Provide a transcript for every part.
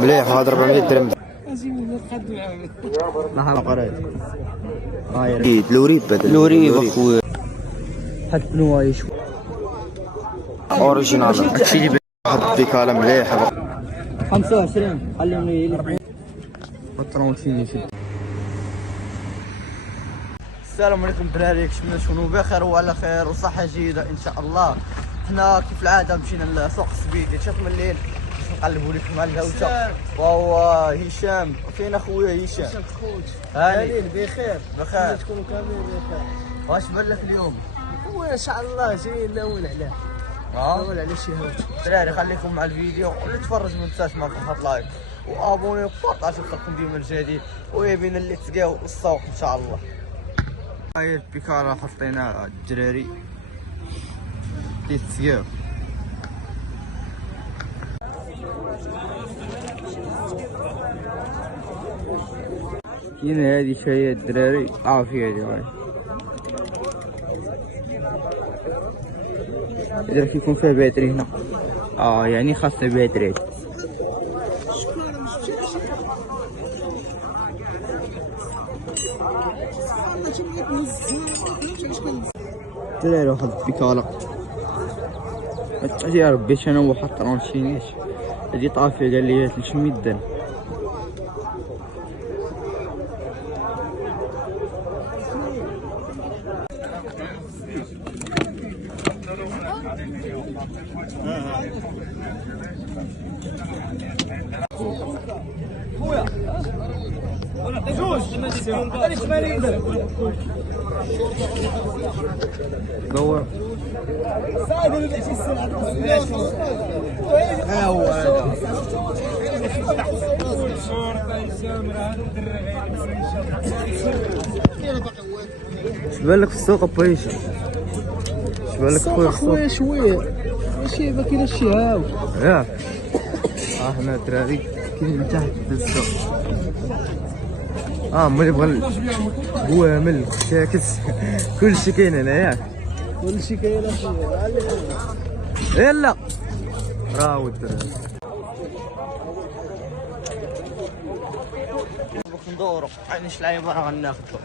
مليح هذا 400 درهم. نحن قريت لوريب اخويا. حد نوايش اوريجينال اكشلي حد في كلام مليح 25 خليهم بطلون فيني في. السلام عليكم دراري، كشفنا شنو بخير وعلى خير وصحة جيدة ان شاء الله. حنا كيف العادة مشينا لسوق السبيدي، شفت من الليل نقلبوا لكم على الهوشة. وهو هشام، فين اخويا هشام؟ هشام خوت هاني بخير بخير، تكونوا كاملين بخير. واش بان لك اليوم؟ هو ان شاء الله جاي ناول عليه ناول على شي هوشة. دراري خليكم مع الفيديو واللي تفرج ما تنساش ما تحط لايك وابوني وبارطاجيو خاطركم ديما الجديد ويبين اللي تلقاو السوق ان شاء الله. هاي البيكارة حطينا الدراري تيتسقاو. هنا هذه شوية الدراري عافية يا جماعة. إذا يكون فيها باتري هنا يعني خاصة باتري. دراري واحد البيكالة يا ربي انا وحط رانشينيش هادي طافية قال لي 300 درهم. دور شبالك في السوق بايش؟ شبالك خويا شويه ماشي ما كاينش شي هاو ياك. حنا دراري كاين تحت السوق ملي بغا بوامل كاكس كلشي كاين هنا ياك. كلشي كاين اخويا يلا راهو الدراري. ندورو عينيش لعيبه راه غناخدو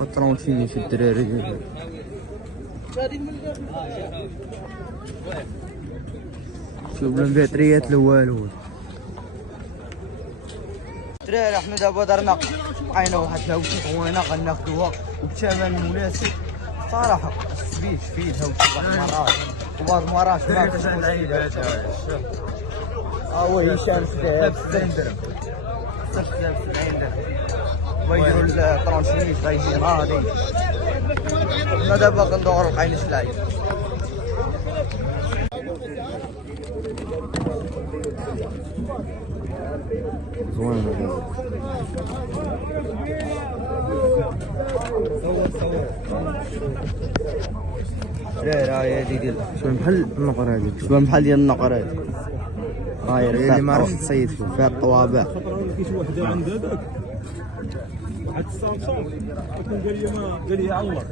بطلون فيني في الدراري. شوف الباتريات والو دراري. احنا دابا درنا لقينا واحد الهوشه زوينه غناخدوها وبثمن مناسب صراحه. السبيش فيه الهوشه بعض المرات ما كاينش العيبات. هو هشام خداها ب 70 درهم 70 درهم ويديروا الطرونشينيش غيجي غادي. حنا دابا كندورو لقيناش العيب. زوين هاي هادي ديال شبه بحال النقر هادي شبه بحال ديال النقر هادي. هاي اللي ما عرفتش تصيد فيها الطوابع. كاين وحده عند هذاك واحد السامسونج قال لي عوض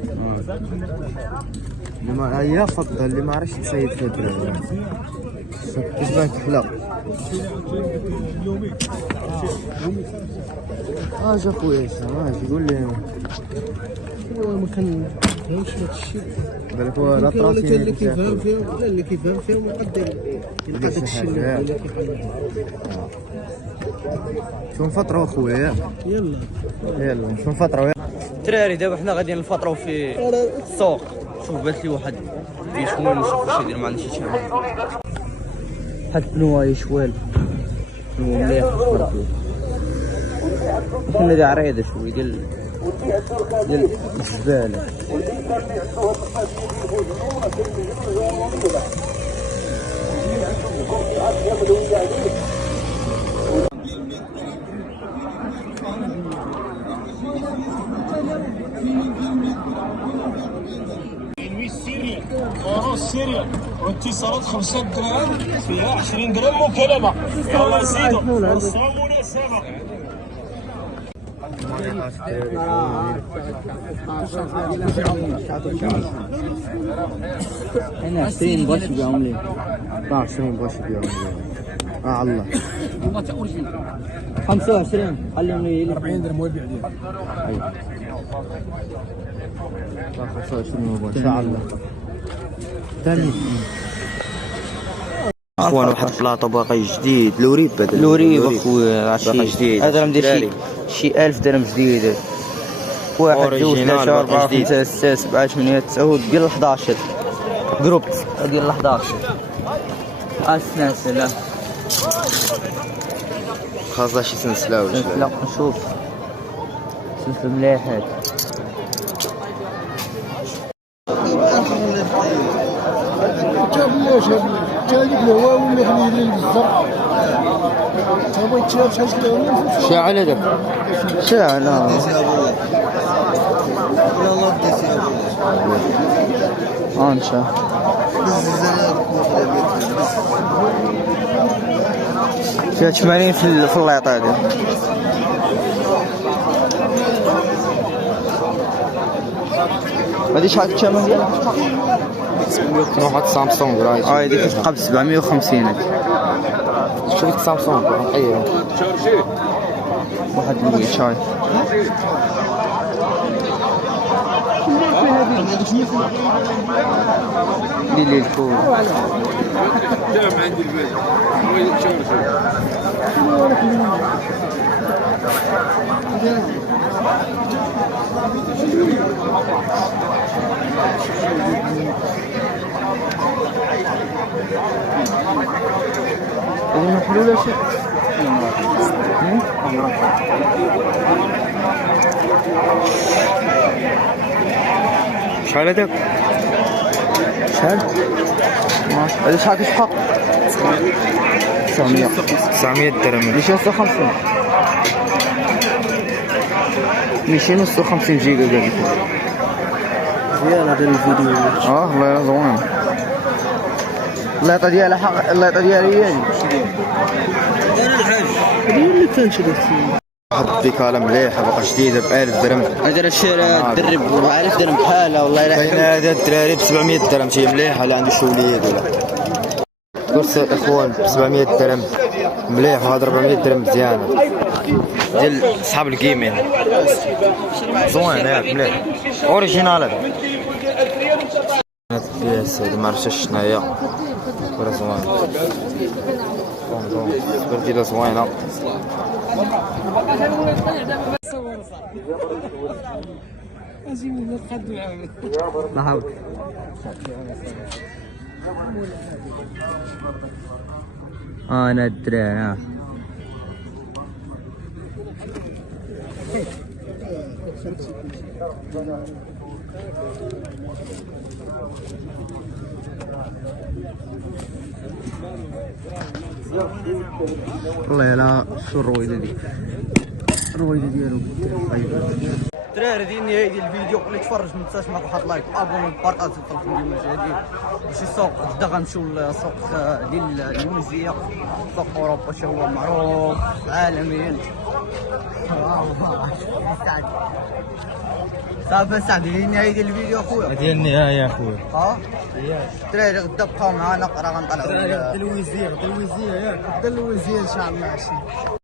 ما هي فضل اللي ما عرفتش تصيد فيها الدراري كتبان كحله. اجا خويا اجي قول لي ما كنفهمش هذا الشيء. بالك هو لا طراسي اللي كيفهم فيهم ولا اللي كيفهم فيهم يقدر يلقى داك الشيء ولا كيفهم. شوف فترة اخويا يلا نشوف فترة الدراري. دابا حنا غاديين نفطروا في السوق. شوف بات لي واحد يشوين نشوف واش يدير معنا شي حاجة. هاد النوايا شوال نوا مليح حنا دي عريضة شوي ديال الزبالة. السيريا واتصالات 5 دراهم فيها 20 درهم مكالمة. يلا زيدوا مناسبة. هنا 20 باش بيعملوا 20 باش بيعملوا الله 25 خليهم لي 40 درهم ويبيع ديالك. 25 ان شاء الله. ثاني اخوان واحد البلاطو باقي جديد لوريب هذا لوريب اخويا باقي جديد هذا راه مدير شي 1000 درهم جديد. 1 2 3 4 5 6 7 8 9 ديال 11 جروب ديال 11 سلسلة خاصها شي سلسله ولا شي. لا نشوف سلسلة مليحة. جاب شحال الهواء ولا خليه يدير بالزرع. تا بغيت تشاف شحال شاعل هذاك ساعة لا انشا فيها 80 في الليطة هذه. هذه شحال الثمن ديالها؟ واحد سامسونج راه هذيك كتبقى ب 750 هذه. شريت سامسونج نحيرو واحد الويتش هاي لي الكور عندي البيت هو تشارجي. هذه محلولة شي شحال هذاك؟ شحال؟ هذا شحال كتحق؟ 900 درهم 250 250 جيجا قال لك. زيان هذا الفيديو. والله زوين. الليطة ديالها حق الليطة ديالي هي انا الحاج هذه اللي تنشري. واحد البيكاله مليحه باقا جديده ب 1000 درهم. هذا راه شاري درب ب 1000 درهم بحالها والله الا كاين هذا الدراري ب 700 درهم شي مليحه اللي عنده شوليات ولا كرسي اخوان ب 700 درهم مليح. وهذا 400 درهم مزيانه ديال صحاب الجيمين زوين ياك مليح اوريجينال هذا. فيه السيد ما عرفتش شناهي وراه زوين البرديله زوينه. نحاول انا ادري انا والله لا شو الرويده دي الرويده ديالو الدراري ديال النهايه ديال الفيديو اللي تفرج ما تنساش معك واحد لايك ابوني بارطاج التلفون ديال المشاهدين باش السوق غدا غنمشيو للسوق ديال المنزيه سوق اوروبا شي هو معروف عالميا. صافي صاحبي ديال النهايه ديال الفيديو اخويا ديال النهايه اخويا. الدراري غدا بقاو معنا راه غنطلعوا غدا الوزير ياك غدا الوزير ان شاء الله.